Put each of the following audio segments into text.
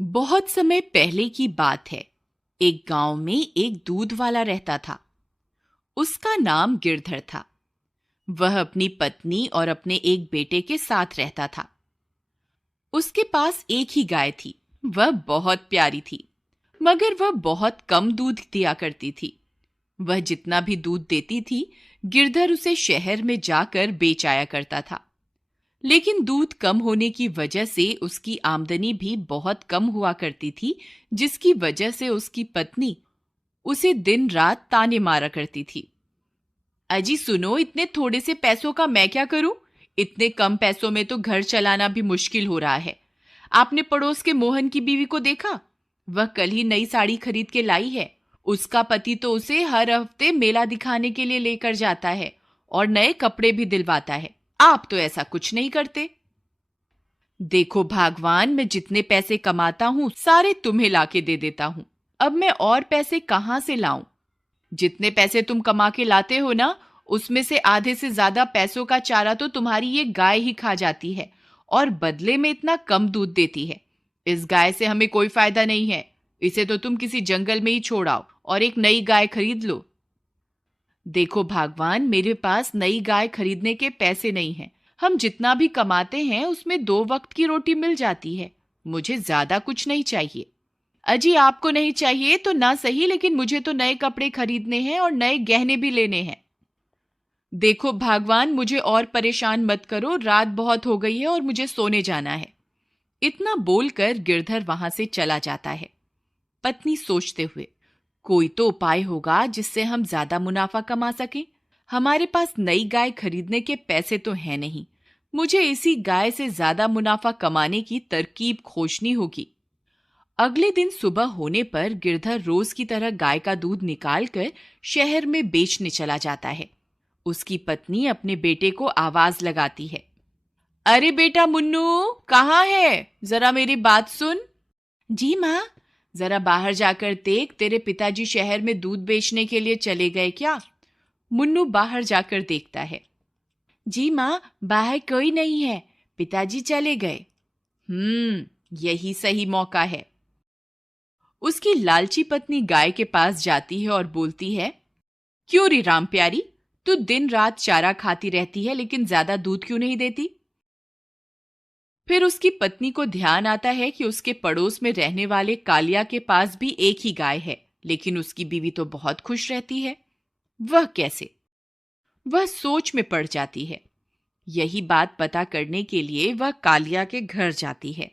बहुत समय पहले की बात है। एक गांव में एक दूध वाला रहता था। उसका नाम गिरधर था। वह अपनी पत्नी और अपने एक बेटे के साथ रहता था। उसके पास एक ही गाय थी। वह बहुत प्यारी थी, मगर वह बहुत कम दूध दिया करती थी। वह जितना भी दूध देती थी, गिरधर उसे शहर में जाकर बेच आया करता था। लेकिन दूध कम होने की वजह से उसकी आमदनी भी बहुत कम हुआ करती थी, जिसकी वजह से उसकी पत्नी उसे दिन रात ताने मारा करती थी। अजी सुनो, इतने थोड़े से पैसों का मैं क्या करूं? इतने कम पैसों में तो घर चलाना भी मुश्किल हो रहा है। आपने पड़ोस के मोहन की बीवी को देखा? वह कल ही नई साड़ी खरीद के लाई है। उसका पति तो उसे हर हफ्ते मेला दिखाने के लिए लेकर जाता है और नए कपड़े भी दिलवाता है। आप तो ऐसा कुछ नहीं करते। देखो भगवान, मैं जितने पैसे कमाता हूं सारे तुम्हें लाके दे देता हूं। अब मैं और पैसे कहां से लाऊं? जितने पैसे तुम कमा के लाते हो ना, उसमें से आधे से ज्यादा पैसों का चारा तो तुम्हारी ये गाय ही खा जाती है और बदले में इतना कम दूध देती है। इस गाय से हमें कोई फायदा नहीं है। इसे तो तुम किसी जंगल में ही छोड़ आओ और एक नई गाय खरीद लो। देखो भगवान, मेरे पास नई गाय खरीदने के पैसे नहीं हैं। हम जितना भी कमाते हैं उसमें 2 वक्त की रोटी मिल जाती है। मुझे ज्यादा कुछ नहीं चाहिए। अजी आपको नहीं चाहिए तो ना सही, लेकिन मुझे तो नए कपड़े खरीदने हैं और नए गहने भी लेने हैं। देखो भगवान, मुझे और परेशान मत करो। रात बहुत हो गई है और मुझे सोने जाना है। इतना बोलकर गिरधर वहां से चला जाता है। पत्नी सोचते हुए, कोई तो उपाय होगा जिससे हम ज्यादा मुनाफा कमा सकें। हमारे पास नई गाय खरीदने के पैसे तो हैं नहीं। मुझे इसी गाय से ज्यादा मुनाफा कमाने की तरकीब खोजनी होगी। अगले दिन सुबह होने पर गिरधर रोज की तरह गाय का दूध निकालकर शहर में बेचने चला जाता है। उसकी पत्नी अपने बेटे को आवाज लगाती है, अरे बेटा मुन्नू, कहाँ है? जरा मेरी बात सुन। जी माँ। जरा बाहर जाकर देख, तेरे पिताजी शहर में दूध बेचने के लिए चले गए क्या? मुन्नू बाहर जाकर देखता है। जी माँ, बाहर कोई नहीं है, पिताजी चले गए। यही सही मौका है। उसकी लालची पत्नी गाय के पास जाती है और बोलती है, क्यों रे राम प्यारी, तू दिन रात चारा खाती रहती है लेकिन ज्यादा दूध क्यों नहीं देती? फिर उसकी पत्नी को ध्यान आता है कि उसके पड़ोस में रहने वाले कालिया के पास भी एक ही गाय है, लेकिन उसकी बीवी तो बहुत खुश रहती है। वह कैसे? वह सोच में पड़ जाती है। यही बात पता करने के लिए वह कालिया के घर जाती है।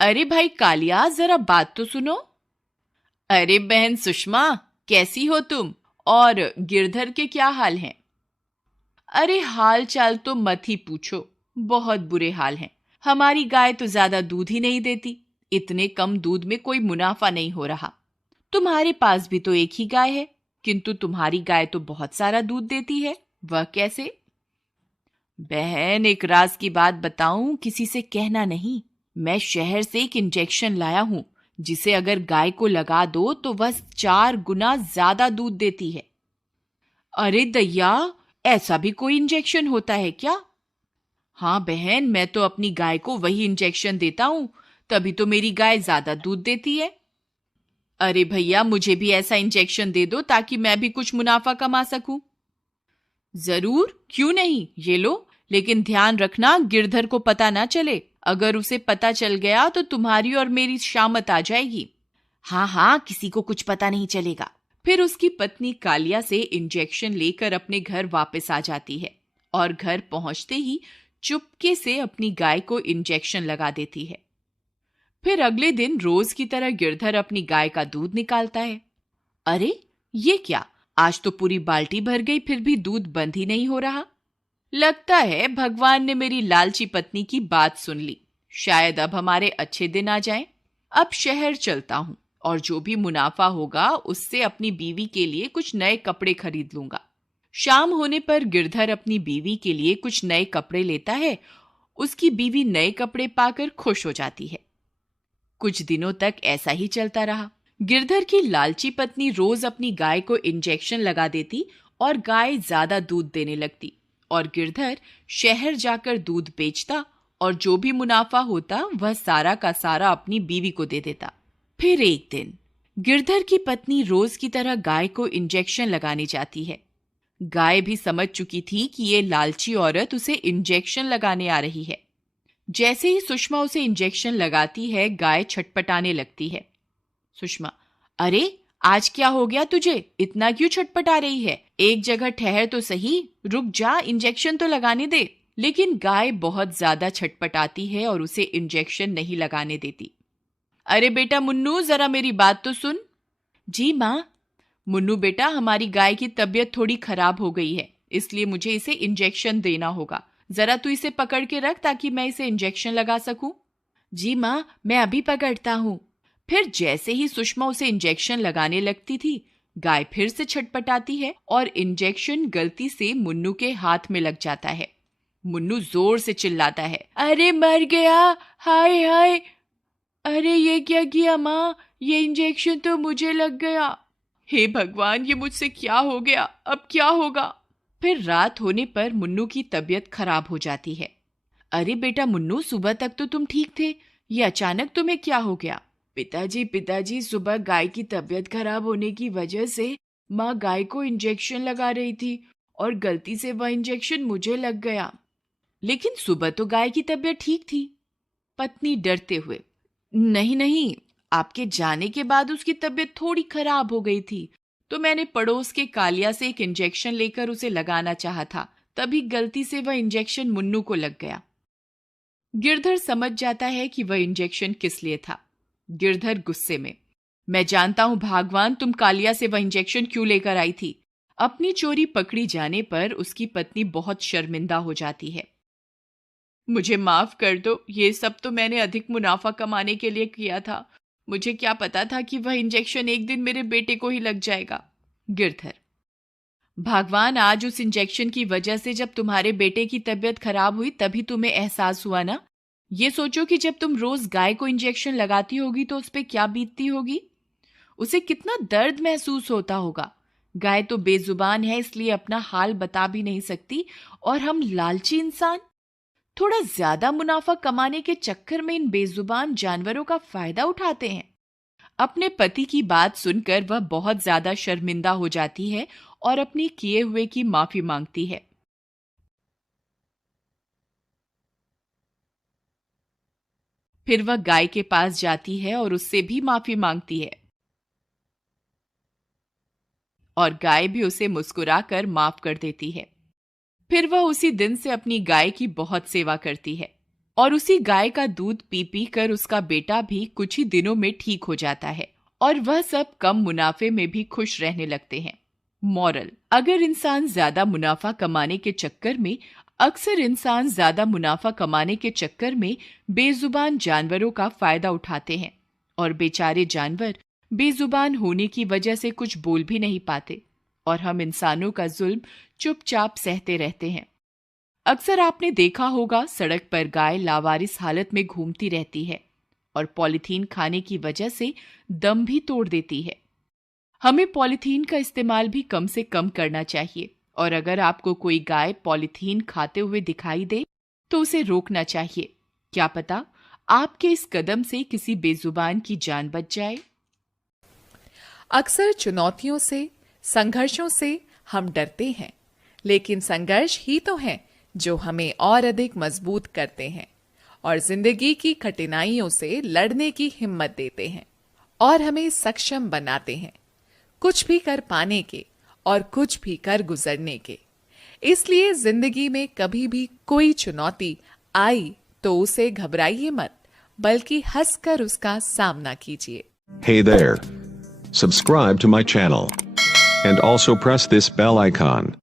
अरे भाई कालिया, जरा बात तो सुनो। अरे बहन सुषमा, कैसी हो तुम? और गिरधर के क्या हाल हैं? अरे हाल चाल तो मत ही पूछो, बहुत बुरे हाल हैं। हमारी गाय तो ज्यादा दूध ही नहीं देती। इतने कम दूध में कोई मुनाफा नहीं हो रहा। तुम्हारे पास भी तो एक ही गाय है, किंतु तुम्हारी गाय तो बहुत सारा दूध देती है। वह कैसे? बहन, एक राज की बात बताऊं, किसी से कहना नहीं। मैं शहर से एक इंजेक्शन लाया हूं, जिसे अगर गाय को लगा दो तो वह 4 गुना ज्यादा दूध देती है। अरे दैया, ऐसा भी कोई इंजेक्शन होता है क्या? हाँ बहन, मैं तो अपनी गाय को वही इंजेक्शन देता हूं, तभी तो मेरी गाय ज्यादा दूध देती है। अरे भैया, मुझे भी ऐसा इंजेक्शन दे दो ताकि मैं भी कुछ मुनाफा कमा सकूं। जरूर, क्यों नहीं, ये लो। लेकिन ध्यान रखना, गिरधर को पता ना चले। अगर उसे पता चल गया तो तुम्हारी और मेरी शामत आ जाएगी। हाँ हाँ, किसी को कुछ पता नहीं चलेगा। फिर उसकी पत्नी कालिया से इंजेक्शन लेकर अपने घर वापस आ जाती है और घर पहुंचते ही चुपके से अपनी गाय को इंजेक्शन लगा देती है। फिर अगले दिन रोज की तरह गिरधर अपनी गाय का दूध निकालता है। अरे ये क्या, आज तो पूरी बाल्टी भर गई, फिर भी दूध बंद ही नहीं हो रहा। लगता है भगवान ने मेरी लालची पत्नी की बात सुन ली। शायद अब हमारे अच्छे दिन आ जाएं। अब शहर चलता हूं और जो भी मुनाफा होगा उससे अपनी बीवी के लिए कुछ नए कपड़े खरीद लूंगा। शाम होने पर गिरधर अपनी बीवी के लिए कुछ नए कपड़े लेता है। उसकी बीवी नए कपड़े पाकर खुश हो जाती है। कुछ दिनों तक ऐसा ही चलता रहा। गिरधर की लालची पत्नी रोज अपनी गाय को इंजेक्शन लगा देती और गाय ज्यादा दूध देने लगती और गिरधर शहर जाकर दूध बेचता और जो भी मुनाफा होता वह सारा का सारा अपनी बीवी को दे देता। फिर एक दिन गिरधर की पत्नी रोज की तरह गाय को इंजेक्शन लगाने जाती है। गाय भी समझ चुकी थी कि ये लालची औरत उसे इंजेक्शन लगाने आ रही है। जैसे ही सुषमा उसे इंजेक्शन लगाती है, गाय छटपटाने लगती है। सुषमा, अरे आज क्या हो गया तुझे? इतना क्यों छटपटा रही है? एक जगह ठहर तो सही, रुक जा, इंजेक्शन तो लगाने दे। लेकिन गाय बहुत ज्यादा छटपटाती है और उसे इंजेक्शन नहीं लगाने देती। अरे बेटा मुन्नू, जरा मेरी बात तो सुन। जी माँ। मुन्नू बेटा, हमारी गाय की तबीयत थोड़ी खराब हो गई है, इसलिए मुझे इसे इंजेक्शन देना होगा। जरा तू इसे पकड़ के रख ताकि मैं इसे इंजेक्शन लगा सकूं। जी माँ, मैं अभी पकड़ता हूँ। फिर जैसे ही सुषमा उसे इंजेक्शन लगाने लगती थी, गाय फिर से छटपटाती है और इंजेक्शन गलती से मुन्नू के हाथ में लग जाता है। मुन्नू जोर से चिल्लाता है, अरे मर गया, हाय हाय। अरे ये क्या किया माँ? ये इंजेक्शन तो मुझे लग गया। हे भगवान, ये मुझसे क्या हो गया? अब क्या होगा? फिर रात होने पर मुन्नू की तबीयत खराब हो जाती है। अरे बेटा मुन्नू, सुबह तक तो तुम ठीक थे, ये अचानक तुम्हें क्या हो गया? पिताजी, सुबह गाय की तबीयत खराब होने की वजह से माँ गाय को इंजेक्शन लगा रही थी और गलती से वह इंजेक्शन मुझे लग गया। लेकिन सुबह तो गाय की तबीयत ठीक थी। पत्नी डरते हुए, नहीं, आपके जाने के बाद उसकी तबीयत थोड़ी खराब हो गई थी, तो मैंने पड़ोस के कालिया से एक इंजेक्शन लेकर उसे लगाना चाहा था, तभी गलती से वह इंजेक्शन मुन्नू को लग गया। गिरधर समझ जाता है कि वह इंजेक्शन किस लिए था। गिरधर गुस्से में, मैं जानता हूं भगवान, तुम कालिया से वह इंजेक्शन क्यों लेकर आई थी। अपनी चोरी पकड़ी जाने पर उसकी पत्नी बहुत शर्मिंदा हो जाती है। मुझे माफ कर दो, ये सब तो मैंने अधिक मुनाफा कमाने के लिए किया था। मुझे क्या पता था कि वह इंजेक्शन एक दिन मेरे बेटे को ही लग जाएगा। गिरधर, भगवान, आज उस इंजेक्शन की वजह से जब तुम्हारे बेटे की तबीयत खराब हुई तभी तुम्हें एहसास हुआ ना। ये सोचो कि जब तुम रोज गाय को इंजेक्शन लगाती होगी तो उस पे क्या बीतती होगी, उसे कितना दर्द महसूस होता होगा। गाय तो बेजुबान है, इसलिए अपना हाल बता भी नहीं सकती, और हम लालची इंसान थोड़ा ज्यादा मुनाफा कमाने के चक्कर में इन बेजुबान जानवरों का फायदा उठाते हैं। अपने पति की बात सुनकर वह बहुत ज्यादा शर्मिंदा हो जाती है और अपनी किए हुए की माफी मांगती है। फिर वह गाय के पास जाती है और उससे भी माफी मांगती है, और गाय भी उसे मुस्कुराकर माफ कर देती है। फिर वह उसी दिन से अपनी गाय की बहुत सेवा करती है और उसी गाय का दूध पी पी कर उसका बेटा भी कुछ ही दिनों में ठीक हो जाता है और वह सब कम मुनाफे में भी खुश रहने लगते हैं। मॉरल, अगर इंसान ज्यादा मुनाफा कमाने के चक्कर में बेजुबान जानवरों का फायदा उठाते हैं और बेचारे जानवर बेजुबान होने की वजह से कुछ बोल भी नहीं पाते और हम इंसानों का जुल्म चुपचाप सहते रहते हैं। अक्सर आपने देखा होगा, सड़क पर गाय लावारिस हालत में घूमती रहती है और पॉलीथीन खाने की वजह से दम भी तोड़ देती है। हमें पॉलीथीन का इस्तेमाल भी कम से कम करना चाहिए और अगर आपको कोई गाय पॉलीथीन खाते हुए दिखाई दे तो उसे रोकना चाहिए। क्या पता आपके इस कदम से किसी बेजुबान की जान बच जाए। अक्सर चुनौतियों से, संघर्षों से हम डरते हैं, लेकिन संघर्ष ही तो हैं जो हमें और अधिक मजबूत करते हैं और जिंदगी की कठिनाइयों से लड़ने की हिम्मत देते हैं और हमें सक्षम बनाते हैं, कुछ भी कर पाने के और कुछ भी कर गुजरने के। इसलिए जिंदगी में कभी भी कोई चुनौती आई तो उसे घबराइए मत, बल्कि हंसकर उसका सामना कीजिए। Hey there. Subscribe to my channel. And also press this bell icon.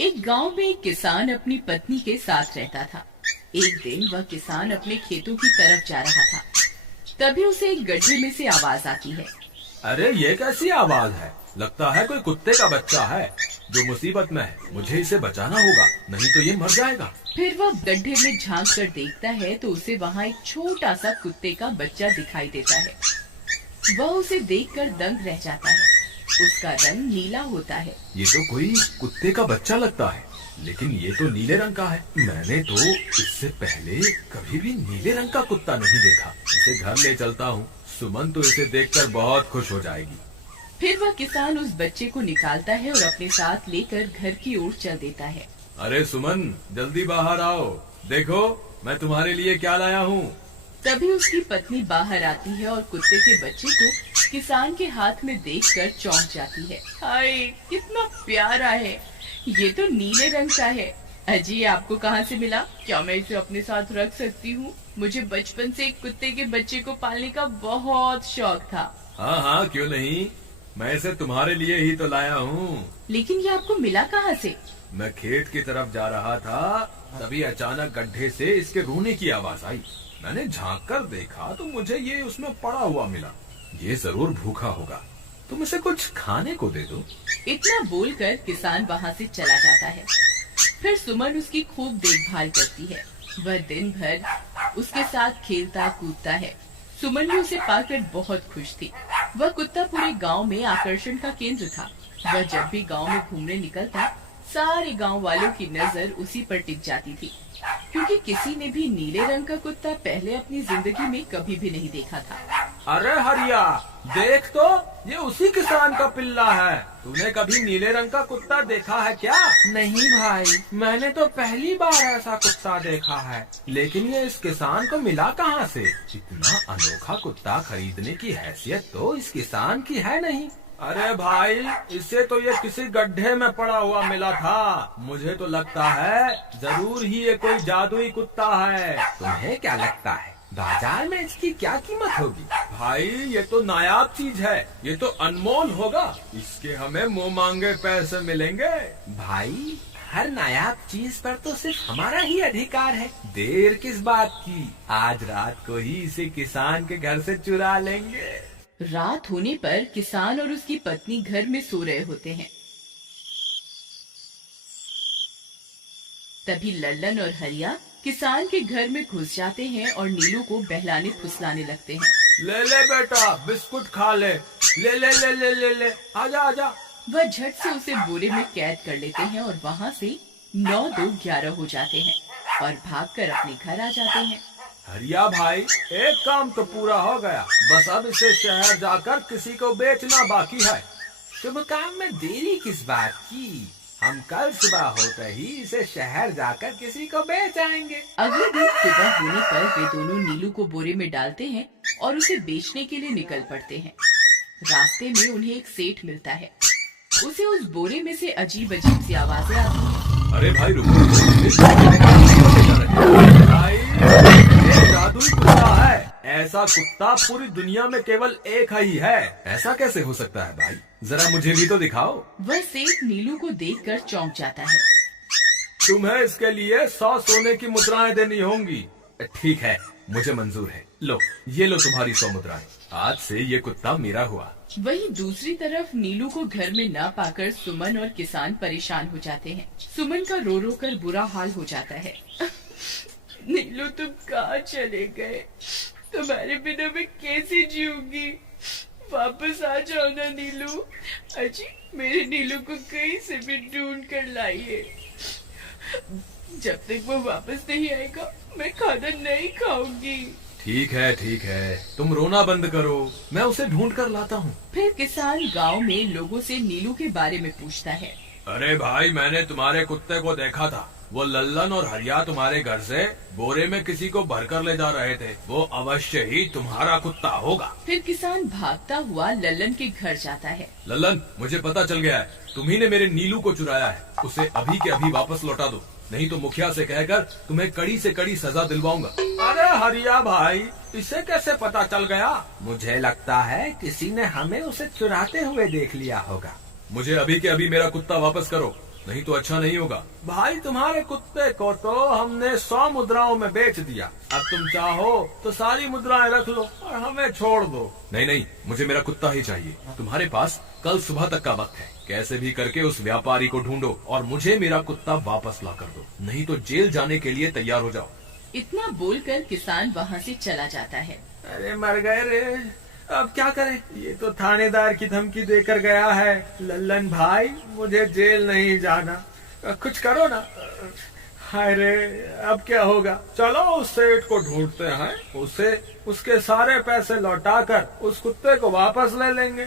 एक गांव में एक किसान अपनी पत्नी के साथ रहता था। एक दिन वह किसान अपने खेतों की तरफ जा रहा था, तभी उसे एक गड्ढे में से आवाज आती है। अरे ये कैसी आवाज है? लगता है कोई कुत्ते का बच्चा है जो मुसीबत में है। मुझे इसे बचाना होगा, नहीं तो ये मर जाएगा। फिर वह गड्ढे में झांक कर देखता है तो उसे वहाँ एक छोटा सा कुत्ते का बच्चा दिखाई देता है। वह उसे देखकर दंग रह जाता है। उसका रंग नीला होता है। ये तो कोई कुत्ते का बच्चा लगता है। लेकिन ये तो नीले रंग का है। मैंने तो इससे पहले कभी भी नीले रंग का कुत्ता नहीं देखा। इसे घर ले चलता हूँ, सुमन तो इसे देखकर बहुत खुश हो जाएगी। फिर वह किसान उस बच्चे को निकालता है और अपने साथ लेकर घर की ओर चल देता है। अरे सुमन, जल्दी बाहर आओ, देखो मैं तुम्हारे लिए क्या लाया हूँ। तभी उसकी पत्नी बाहर आती है और कुत्ते के बच्चे को किसान के हाथ में देखकर चौंक जाती है। हाय, कितना प्यारा है, ये तो नीले रंग का है। अजी, ये आपको कहाँ से मिला? क्या मैं इसे अपने साथ रख सकती हूँ? मुझे बचपन से एक कुत्ते के बच्चे को पालने का बहुत शौक था। हाँ हाँ, क्यों नहीं, मैं इसे तुम्हारे लिए ही तो लाया हूँ। लेकिन ये आपको मिला कहाँ से? मैं खेत की तरफ जा रहा था, तभी अचानक गड्ढे से इसके रोने की आवाज आई। मैंने झांक कर देखा तो मुझे ये उसमें पड़ा हुआ मिला। ये जरूर भूखा होगा, तुम इसे कुछ खाने को दे दो। इतना बोलकर किसान वहाँ से चला जाता है। फिर सुमन उसकी खूब देखभाल करती है। वह दिन भर उसके साथ खेलता कूदता है। सुमन भी उसे पाकर बहुत खुश थी। वह कुत्ता पूरे गांव में आकर्षण का केंद्र था। वह जब भी गांव में घूमने निकलता, सारे गांव वालों की नजर उसी पर टिक जाती थी, क्योंकि किसी ने भी नीले रंग का कुत्ता पहले अपनी जिंदगी में कभी भी नहीं देखा था। अरे हरिया, देख तो, ये उसी किसान का पिल्ला है। तूने कभी नीले रंग का कुत्ता देखा है क्या? नहीं भाई, मैंने तो पहली बार ऐसा कुत्ता देखा है। लेकिन ये इस किसान को मिला कहाँ से? इतना अनोखा कुत्ता खरीदने की हैसियत तो इस किसान की है नहीं। अरे भाई, इसे तो ये किसी गड्ढे में पड़ा हुआ मिला था। मुझे तो लगता है जरूर ही ये कोई जादुई कुत्ता है। तुम्हें क्या लगता है बाजार में इसकी क्या कीमत होगी? भाई, ये तो नायाब चीज है, ये तो अनमोल होगा। इसके हमें मुंह मांगे पैसे मिलेंगे। भाई, हर नायाब चीज पर तो सिर्फ हमारा ही अधिकार है। देर किस बात की, आज रात को ही इसे किसान के घर से चुरा लेंगे। रात होने पर किसान और उसकी पत्नी घर में सो रहे होते हैं। तभी लल्लन और हरिया किसान के घर में घुस जाते हैं और नीलू को बहलाने फुसलाने लगते हैं। ले ले बेटा, बिस्कुट खा ले। ले ले ले ले ले ले, आजा आजा। वह झट से उसे बोरे में कैद कर लेते हैं और वहाँ से 9-2-11 हो जाते हैं और भागकर अपने घर आ जाते हैं। हरिया भाई, एक काम तो पूरा हो गया, बस अब इसे शहर जाकर किसी को बेचना बाकी है। शुभ काम में देरी किस बात की? हम कल सुबह होते ही इसे शहर जाकर किसी को बेच आएंगे। अगले दिन सुबह होने पर वे दोनों नीलू को बोरे में डालते हैं और उसे बेचने के लिए निकल पड़ते हैं। रास्ते में उन्हें एक सेठ मिलता है। उसे उस बोरे में से अजीब अजीब सी आवाजें आती हैं। अरे भाई रुको, भाई, ये जादुई कुत्ता है। ऐसा कुत्ता पूरी दुनिया में केवल एक ही है। ऐसा कैसे हो सकता है भाई? जरा मुझे भी तो दिखाओ। वह सेठ नीलू को देखकर चौंक जाता है। तुम्हें इसके लिए 100 सोने की मुद्राएं देनी होंगी। ठीक है, मुझे मंजूर है। लो, ये लो तुम्हारी 100 मुद्राएं। आज से ये कुत्ता मेरा हुआ। वहीं दूसरी तरफ नीलू को घर में न पाकर सुमन और किसान परेशान हो जाते हैं। सुमन का रो रो कर बुरा हाल हो जाता है। नीलू, तुम कहाँ चले गए? तुम्हारे बिना मैं कैसे जीऊंगी? वापस आ जाओ ना नीलू। अजी, मेरे नीलू को कहीं से भी ढूंढ कर लाइए। जब तक वो वापस नहीं आएगा मैं खाना नहीं खाऊंगी। ठीक है, तुम रोना बंद करो, मैं उसे ढूंढ कर लाता हूँ। फिर किसान गांव में लोगों से नीलू के बारे में पूछता है। अरे भाई, मैंने तुम्हारे कुत्ते को देखा था। वो लल्लन और हरिया तुम्हारे घर से बोरे में किसी को भरकर ले जा रहे थे। वो अवश्य ही तुम्हारा कुत्ता होगा। फिर किसान भागता हुआ लल्लन के घर जाता है। लल्लन, मुझे पता चल गया है, तुम्ही ने मेरे नीलू को चुराया है। उसे अभी के अभी वापस लौटा दो, नहीं तो मुखिया से कहकर तुम्हें कड़ी से कड़ी सजा दिलवाऊंगा। अरे हरिया भाई, इसे कैसे पता चल गया? मुझे लगता है किसी ने हमें उसे चुराते हुए देख लिया होगा। मुझे अभी के अभी मेरा कुत्ता वापस करो, नहीं तो अच्छा नहीं होगा। भाई, तुम्हारे कुत्ते को तो हमने 100 मुद्राओं में बेच दिया। अब तुम चाहो तो सारी मुद्राएं रख लो और हमें छोड़ दो। नहीं, मुझे मेरा कुत्ता ही चाहिए। तुम्हारे पास कल सुबह तक का वक्त है। कैसे भी करके उस व्यापारी को ढूंढो और मुझे मेरा कुत्ता वापस ला कर दो, नहीं तो जेल जाने के लिए तैयार हो जाओ। इतना बोलकर किसान वहाँ से चला जाता है। अरे मर गए रे, अब क्या करें? ये तो थानेदार की धमकी देकर गया है। लल्लन भाई, मुझे जेल नहीं जाना, कुछ करो ना। हाय रे, अब क्या होगा? चलो उस सेठ को ढूंढते हैं, उसे उसके सारे पैसे लौटाकर उस कुत्ते को वापस ले लेंगे।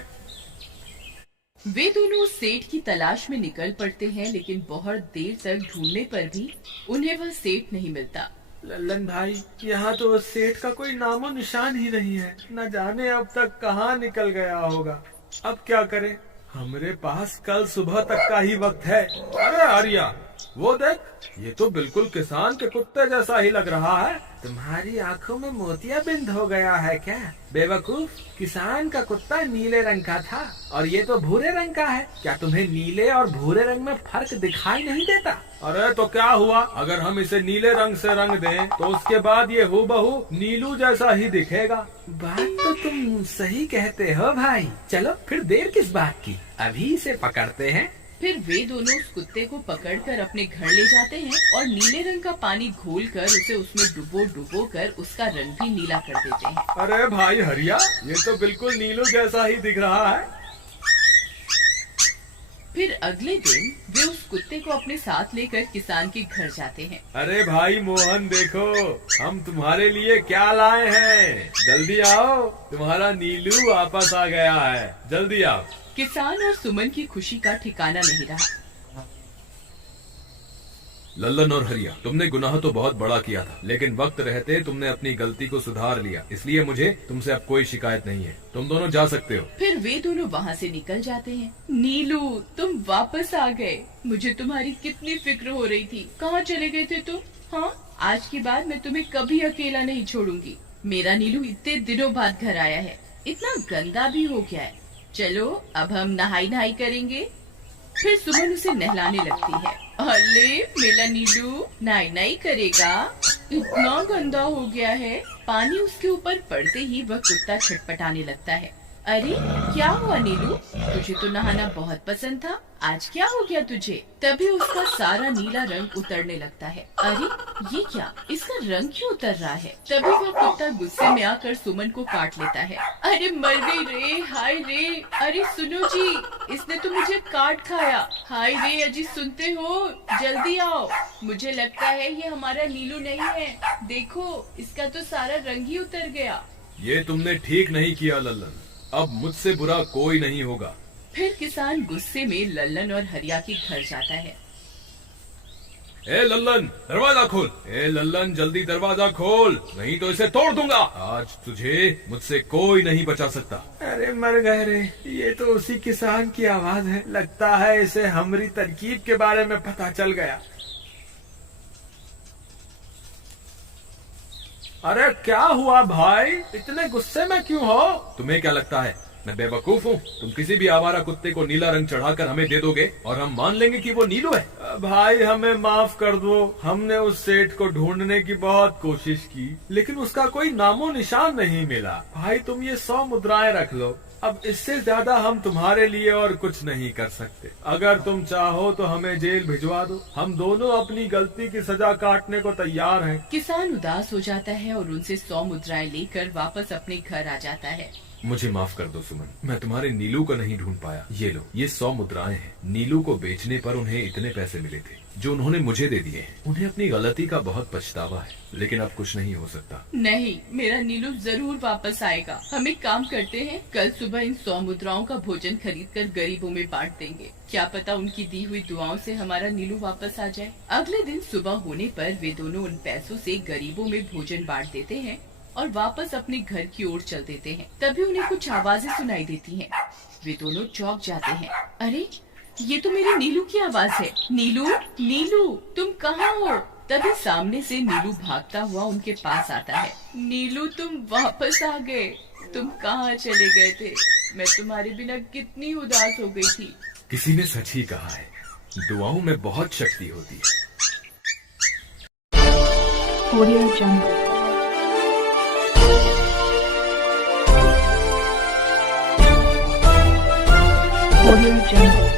वे दोनों उस सेठ की तलाश में निकल पड़ते हैं, लेकिन बहुत देर तक ढूंढने पर भी उन्हें वह सेठ नहीं मिलता। लल्लन भाई, यहाँ तो उस सेठ का कोई नामो निशान ही नहीं है। न जाने अब तक कहाँ निकल गया होगा। अब क्या करें? हमारे पास कल सुबह तक का ही वक्त है। अरे आर्या, वो देख, ये तो बिल्कुल किसान के कुत्ते जैसा ही लग रहा है। तुम्हारी आंखों में मोतियाबिंद हो गया है क्या बेवकूफ? किसान का कुत्ता नीले रंग का था और ये तो भूरे रंग का है। क्या तुम्हें नीले और भूरे रंग में फर्क दिखाई नहीं देता? अरे तो क्या हुआ, अगर हम इसे नीले रंग से रंग दें तो उसके बाद ये हूबहू नीलू जैसा ही दिखेगा। बात तो तुम सही कहते हो भाई। चलो फिर देर किस बात की, अभी इसे पकड़ते हैं। फिर वे दोनों उस कुत्ते को पकड़कर अपने घर ले जाते हैं और नीले रंग का पानी घोलकर उसे उसमें डुबो कर उसका रंग भी नीला कर देते हैं। अरे भाई हरिया, ये तो बिल्कुल नीलू जैसा ही दिख रहा है। फिर अगले दिन वे उस कुत्ते को अपने साथ लेकर किसान के घर जाते हैं। अरे भाई मोहन, देखो हम तुम्हारे लिए क्या लाए हैं। जल्दी आओ, तुम्हारा नीलू वापस आ गया है। जल्दी आओ। किसान और सुमन की खुशी का ठिकाना नहीं रहा। लल्लन और हरिया, तुमने गुनाह तो बहुत बड़ा किया था, लेकिन वक्त रहते तुमने अपनी गलती को सुधार लिया, इसलिए मुझे तुमसे अब कोई शिकायत नहीं है। तुम दोनों जा सकते हो। फिर वे दोनों वहाँ से निकल जाते हैं। नीलू, तुम वापस आ गए। मुझे तुम्हारी कितनी फिक्र हो रही थी। कहाँ चले गए थे तुम? हाँ, आज के बाद मैं तुम्हें कभी अकेला नहीं छोड़ूंगी। मेरा नीलू इतने दिनों बाद घर आया है, इतना गंदा भी हो गया है। चलो अब हम नहाई करेंगे। फिर सुमन उसे नहलाने लगती है। अरे मेरा नीलू नहाई करेगा, इतना गंदा हो गया है। पानी उसके ऊपर पड़ते ही वह कुत्ता छटपटाने लगता है। अरे क्या हुआ नीलू, तुझे तो नहाना बहुत पसंद था, आज क्या हो गया तुझे? तभी उसका सारा नीला रंग उतरने लगता है। अरे ये क्या, इसका रंग क्यों उतर रहा है? तभी वह कुत्ता गुस्से में आकर सुमन को काट लेता है। अरे मर गई रे, हाय रे। अरे सुनो जी, इसने तो मुझे काट खाया। हाय रे अजी, सुनते हो? जल्दी आओ, मुझे लगता है ये हमारा नीलू नहीं है। देखो, इसका तो सारा रंग ही उतर गया। ये तुमने ठीक नहीं किया लल्लन, अब मुझसे बुरा कोई नहीं होगा। फिर किसान गुस्से में लल्लन और हरिया के घर जाता है। ए लल्लन, दरवाजा खोल। ए लल्लन, जल्दी दरवाजा खोल, नहीं तो इसे तोड़ दूंगा। आज तुझे मुझसे कोई नहीं बचा सकता। अरे मर गए रे, ये तो उसी किसान की आवाज है। लगता है इसे हमारी तरकीब के बारे में पता चल गया। अरे क्या हुआ भाई, इतने गुस्से में क्यों हो? तुम्हें क्या लगता है मैं बेवकूफ हूँ? तुम किसी भी आवारा कुत्ते को नीला रंग चढ़ाकर हमें दे दोगे और हम मान लेंगे कि वो नीलू है। भाई हमें माफ कर दो, हमने उस सेठ को ढूंढने की बहुत कोशिश की, लेकिन उसका कोई नामो निशान नहीं मिला। भाई तुम ये 100 मुद्राएं रख लो, अब इससे ज्यादा हम तुम्हारे लिए और कुछ नहीं कर सकते। अगर तुम चाहो तो हमें जेल भिजवा दो, हम दोनों अपनी गलती की सजा काटने को तैयार हैं। किसान उदास हो जाता है और उनसे 100 मुद्राएं लेकर वापस अपने घर आ जाता है। मुझे माफ कर दो सुमन, मैं तुम्हारे नीलू को नहीं ढूंढ पाया। ये लो, ये 100 मुद्राएं हैं। नीलू को बेचने पर उन्हें इतने पैसे मिले थे जो उन्होंने मुझे दे दिए हैं। उन्हें अपनी गलती का बहुत पछतावा है, लेकिन अब कुछ नहीं हो सकता। नहीं, मेरा नीलू जरूर वापस आएगा। हम एक काम करते हैं, कल सुबह इन 100 मुद्राओं का भोजन खरीदकर गरीबों में बांट देंगे। क्या पता उनकी दी हुई दुआओं से हमारा नीलू वापस आ जाए। अगले दिन सुबह होने पर वे दोनों उन पैसों से गरीबों में भोजन बांट देते हैं और वापस अपने घर की ओर चल देते हैं। तभी उन्हें कुछ आवाजें सुनाई देती हैं। वे दोनों चौंक जाते हैं। अरे ये तो मेरे नीलू की आवाज है। नीलू, नीलू तुम कहाँ हो? तभी सामने से नीलू भागता हुआ उनके पास आता है। नीलू तुम वापस आ गए, तुम कहाँ चले गए थे? मैं तुम्हारे बिना कितनी उदास हो गई थी। किसी ने सच ही कहा है, दुआओं में बहुत शक्ति होती है। Audio Jungle. Audio Jungle.